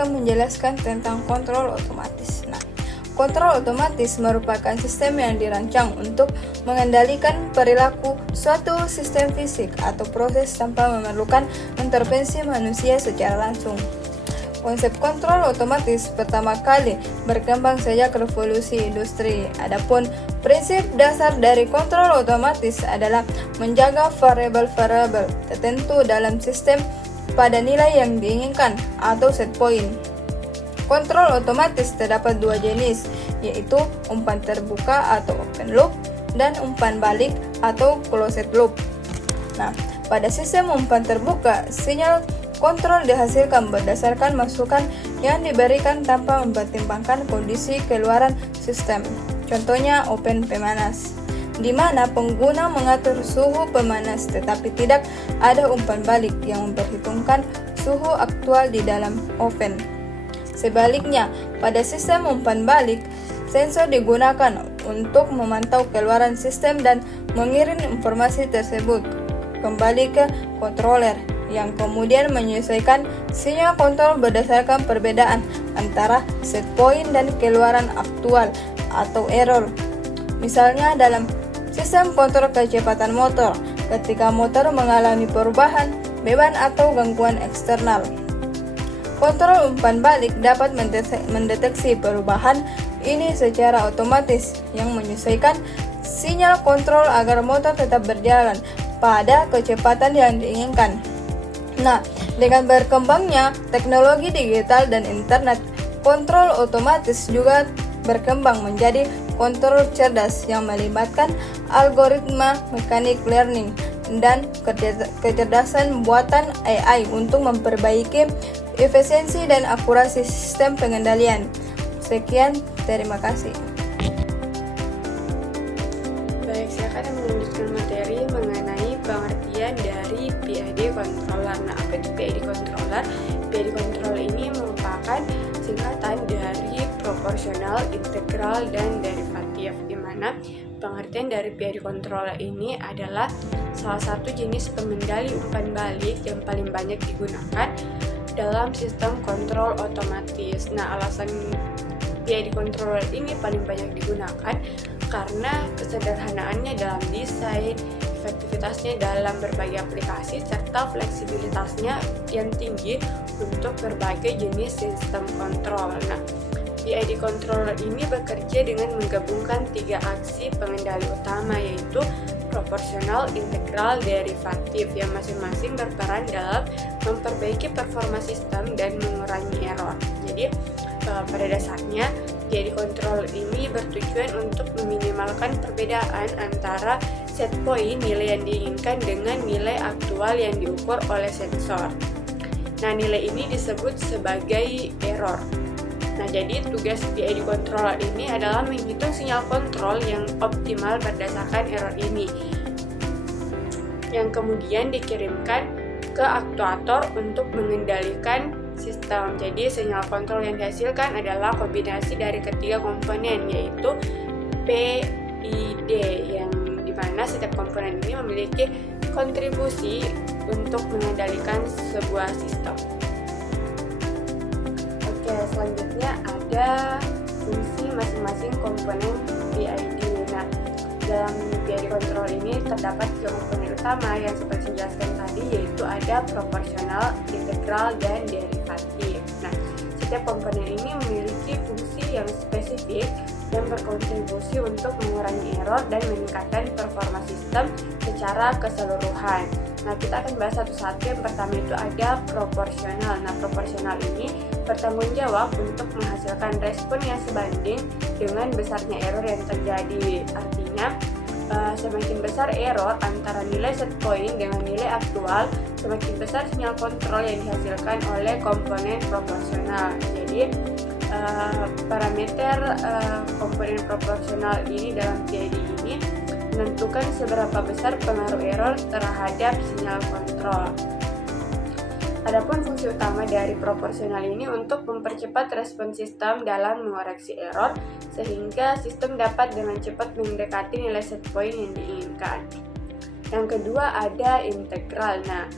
akan menjelaskan tentang kontrol otomatis. Nah, kontrol otomatis merupakan sistem yang dirancang untuk mengendalikan perilaku suatu sistem fisik atau proses tanpa memerlukan intervensi manusia secara langsung. Konsep kontrol otomatis pertama kali berkembang sejak revolusi industri. Adapun prinsip dasar dari kontrol otomatis adalah menjaga variabel-variabel tertentu dalam sistem pada nilai yang diinginkan atau set point. Kontrol otomatis terdapat dua jenis, yaitu umpan terbuka atau open loop dan umpan balik atau closed loop. Nah, pada sistem umpan terbuka, sinyal kontrol dihasilkan berdasarkan masukan yang diberikan tanpa mempertimbangkan kondisi keluaran sistem. Contohnya oven pemanas, di mana pengguna mengatur suhu pemanas tetapi tidak ada umpan balik yang memperhitungkan suhu aktual di dalam oven. Sebaliknya, pada sistem umpan balik, sensor digunakan untuk memantau keluaran sistem dan mengirim informasi tersebut kembali ke controller yang kemudian menyesuaikan sinyal kontrol berdasarkan perbedaan antara set point dan keluaran aktual atau error. Misalnya dalam sistem kontrol kecepatan motor, ketika motor mengalami perubahan, beban atau gangguan eksternal. Kontrol umpan balik dapat mendeteksi perubahan ini secara otomatis yang menyesuaikan sinyal kontrol agar motor tetap berjalan pada kecepatan yang diinginkan. Nah, dengan berkembangnya teknologi digital dan internet, kontrol otomatis juga berkembang menjadi kontrol cerdas yang melibatkan algoritma mechanic learning dan kecerdasan buatan AI untuk memperbaiki efisiensi dan akurasi sistem pengendalian. Sekian, terima kasih. Baik, saya akan melanjutkan materi mengenai pengertian dari PID controller. Nah, apa itu PID controller? PID controller ini merupakan singkatan dari proporsional, integral, dan derivatif, di mana pengertian dari PID controller ini adalah salah satu jenis pengendali umpan balik yang paling banyak digunakan dalam sistem kontrol otomatis. Nah, alasan PID controller ini paling banyak digunakan karena kesederhanaannya dalam desain, efektivitasnya dalam berbagai aplikasi, serta fleksibilitasnya yang tinggi untuk berbagai jenis sistem kontrol. Nah, PID controller ini bekerja dengan menggabungkan tiga aksi pengendali utama, yaitu proporsional, integral, derivatif, yang masing-masing berperan dalam memperbaiki performa sistem dan mengurangi error. Jadi pada dasarnya PID control ini bertujuan untuk meminimalkan perbedaan antara set point nilai yang diinginkan dengan nilai aktual yang diukur oleh sensor. Nah, nilai ini disebut sebagai error. Nah, jadi tugas PID controller ini adalah menghitung sinyal kontrol yang optimal berdasarkan error ini, yang kemudian dikirimkan ke aktuator untuk mengendalikan sistem. Jadi, sinyal kontrol yang dihasilkan adalah kombinasi dari ketiga komponen, yaitu PID, yang dimana setiap komponen ini memiliki kontribusi untuk mengendalikan sebuah sistem. Selanjutnya ada fungsi masing-masing komponen PID. Nah, dalam PID control ini terdapat tiga komponen utama yang seperti saya jelaskan tadi, yaitu ada proporsional, integral, dan derivatif. Nah, setiap komponen ini memiliki fungsi yang spesifik dan berkontribusi untuk mengurangi error dan meningkatkan performa sistem secara keseluruhan. Nah, kita akan bahas satu-satu. Yang pertama itu ada proporsional. Nah, proporsional ini bertanggung jawab untuk menghasilkan respon yang sebanding dengan besarnya error yang terjadi. Artinya, semakin besar error antara nilai set point dengan nilai aktual, semakin besar sinyal kontrol yang dihasilkan oleh komponen proporsional. Jadi, parameter komponen proporsional ini dalam PID ini menentukan seberapa besar pengaruh error terhadap sinyal kontrol. Adapun fungsi utama dari proporsional ini untuk mempercepat respon sistem dalam mengoreksi error sehingga sistem dapat dengan cepat mendekati nilai set point yang diinginkan. Yang kedua ada integral. Nah,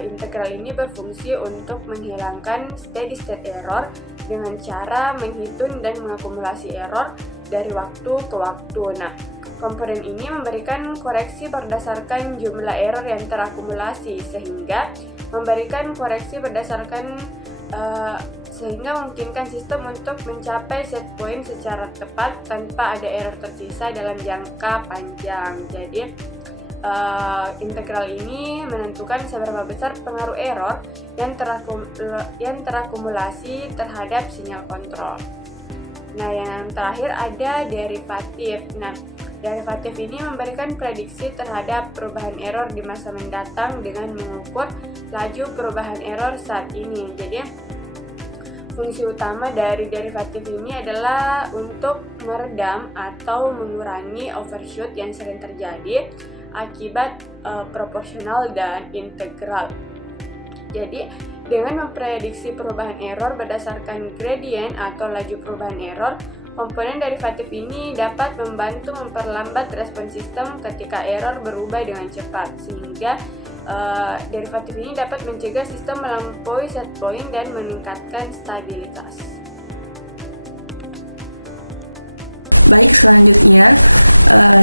integral ini berfungsi untuk menghilangkan steady state error dengan cara menghitung dan mengakumulasi error dari waktu ke waktu. Nah, komponen ini memberikan koreksi berdasarkan jumlah error yang terakumulasi sehingga memungkinkan sistem untuk mencapai set point secara tepat tanpa ada error tersisa dalam jangka panjang. Jadi integral ini menentukan seberapa besar pengaruh error yang terakumulasi terhadap sinyal kontrol. Nah, yang terakhir ada derivatif. Nah, derivatif ini memberikan prediksi terhadap perubahan error di masa mendatang dengan mengukur laju perubahan error saat ini. Jadi, fungsi utama dari derivatif ini adalah untuk meredam atau mengurangi overshoot yang sering terjadi akibat proporsional dan integral. Jadi, dengan memprediksi perubahan error berdasarkan gradient atau laju perubahan error, komponen derivatif ini dapat membantu memperlambat respon sistem ketika error berubah dengan cepat, sehingga derivatif ini dapat mencegah sistem melampaui set point dan meningkatkan stabilitas. Baik, selanjutnya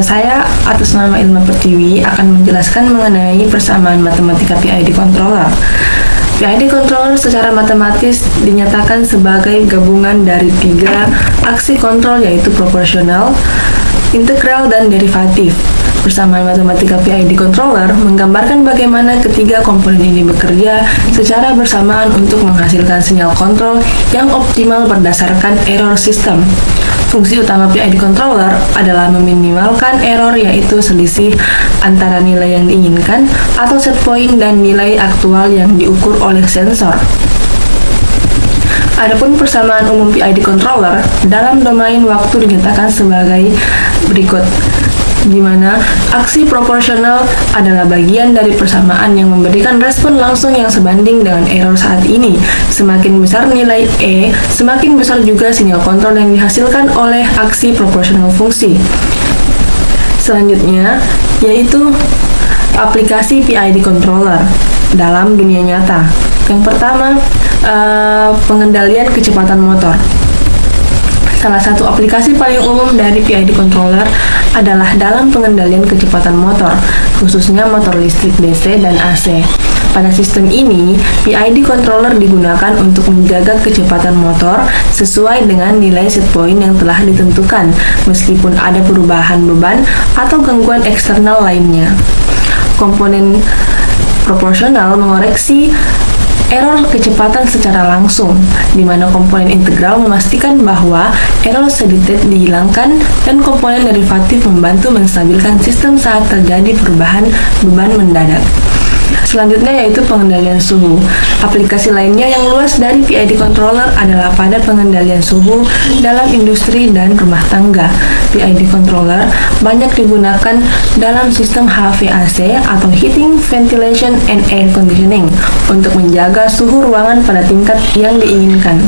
saya atas nama Ilma Pertiwi akan menjelaskan mengenai persamaan matematika PID controller. PID controller secara matematis dinyatakan sebagai gabungan dari 3 aksi kontrol, yaitu proporsional, integral, dan derivatif. Persamaan matematika PID controller menggambarkan bagaimana ketiga komponen ini bekerja secara bersamaan untuk menghasilkan sinyal kontrol yang optimal berdasarkan error sistem. Fungsi utama PID controller adalah meminimalkan error, yaitu selisih antara nilai yang diinginkan atau set point dan nilai aktual yang diukur oleh sensor. Adapun persamaan umum PID controller dalam domain waktu dinyatakan sebagai berikut, di mana aksi proporsional adalah bagian dari persamaan yang memberikan respon langsung yang sebanding dengan error saat ini. Semakin besar nilai E, semakin besar juga sinyal kontrol yang dihasilkan oleh aksi proporsional fungsi. Selanjutnya, yaitu aplikasi PID controller dalam dunia nyata. Yang pertama, pengendalian kecepatan motor. Salah satu aplikasi paling umum dari PID controller adalah dalam pengendalian kecepatan motor, khususnya motor listrik DC dan AC. Pada sistem ini, PID controller digunakan untuk menjaga kecepatan motor sesuai dengan nilai set point yang telah ditentukan, meskipun ada perubahan beban atau gangguan eksternal lainnya. Komponen proporsional mengoreksi error kecepatan secara langsung, di mana komponen integral memastikan bahwa error sedikit dihilangkan dan komponen derivatif membantu menstabilkan sistem saat terjadi perubahan beban mendadak. Selanjutnya yaitu pengendalian suhu. Aplikasi lainnya yang luas dari PID controller adalah pada pengendalian suhu dalam industri dan rumah tangga. PID controller banyak digunakan dalam sistem HVAC atau Heating, Ventilation, and Air Conditioning untuk menjaga suhu ruangan pada tingkat yang diinginkan.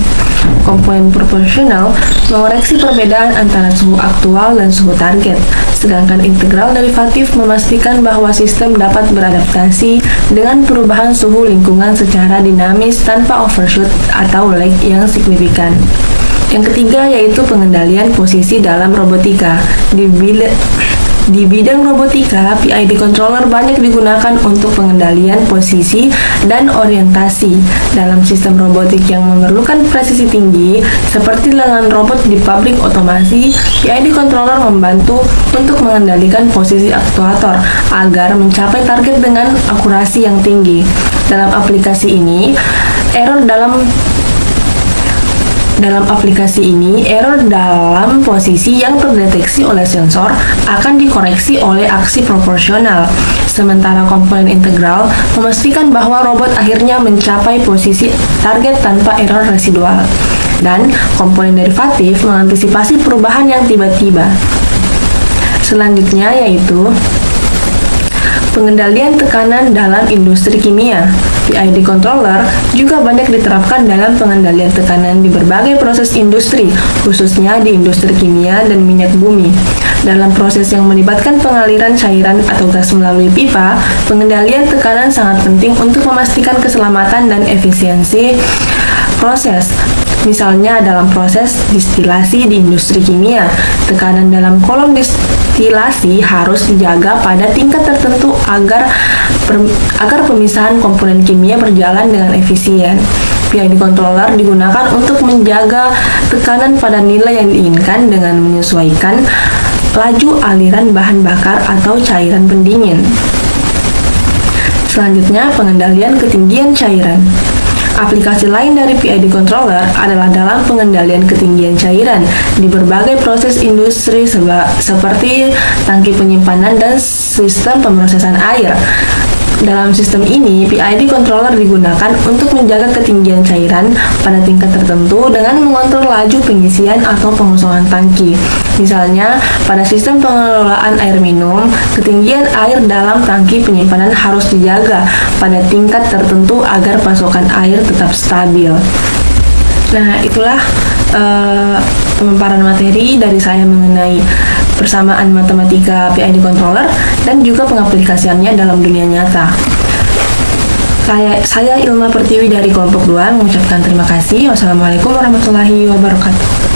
Komponen proporsional mengoreksi perbedaan antara suhu aktual dan suhu target, sedangkan integral derivatif memastikan bahwa sistem dapat beradaptasi dengan perubahan suhu lingkungan secara dinamis tanpa overshoot atau lag yang signifikan. Yang ketiga yaitu pengendalian posisi dalam robotika. Di bidang robotika, PID controller banyak digunakan untuk pengendalian posisi dan orientasi. Dalam sistem robotik yang memerlukan presisi tinggi, seperti lengan robot di pabrik otomasi, PID controller membantu untuk mengendalikan posisi aktuator agar mencapai target dengan akurasi yang tinggi. Dalam aplikasi ini, error dalam posisi yang terdeteksi oleh sensor akan dikoreksi oleh aksi proporsional, sementara komponen integral memastikan bahwa robot akhirnya mencapai posisi target tanpa error residual, dan komponen derivatif mengantisipasi perubahan yang tiba-tiba. Selanjutnya yaitu pengendalian tekanan dalam industri kimia. PID controller juga banyak diterapkan dalam pengendalian tekanan di berbagai proses industri, khususnya di industri kimia dan minyak bumi. Dalam proses yang melibatkan pengaliran cairan atau gas melalui pipa, pengendalian tekanan sangat penting untuk memastikan keselamatan dan efisiensi proses. Misalnya dalam proses distilasi di industri kimia, tekanan dalam kolom distilasi harus dijaga pada tingkat tertentu agar pemisahan komponen kimia berjalan dengan efisien. PID controller digunakan untuk menjaga tekanan pada nilai yang diinginkan dengan menyesuaikan laju aliran bahan bakar atau cairan pendingin. Selanjutnya, pengendalian ketinggian cairan. Aplikasi lain dari PID controller adalah dalam pengendalian ketinggian cairan di berbagai proses industri seperti tangki penyimpanan dan sistem pemrosesan air. Dalam sistem ini, PID controller digunakan untuk menjaga ketinggian cairan pada tingkat tertentu dengan mengontrol laju pengisian atau pengosongan tangki. Misalnya, pada sistem pengelolaan air minum, ketinggian air dalam tangki penyimpanan harus dijaga pada tingkat tertentu agar pasokan air tetap stabil. Nah, itulah pemaparan materi dari saya mengenai persamaan matematika PID controller dan juga pengaplikasiannya dalam dunia nyata. Saya Ilma Pertiwi dari kelompok 2 mengucapkan terima kasih. Wassalamualaikum warahmatullahi wabarakatuh.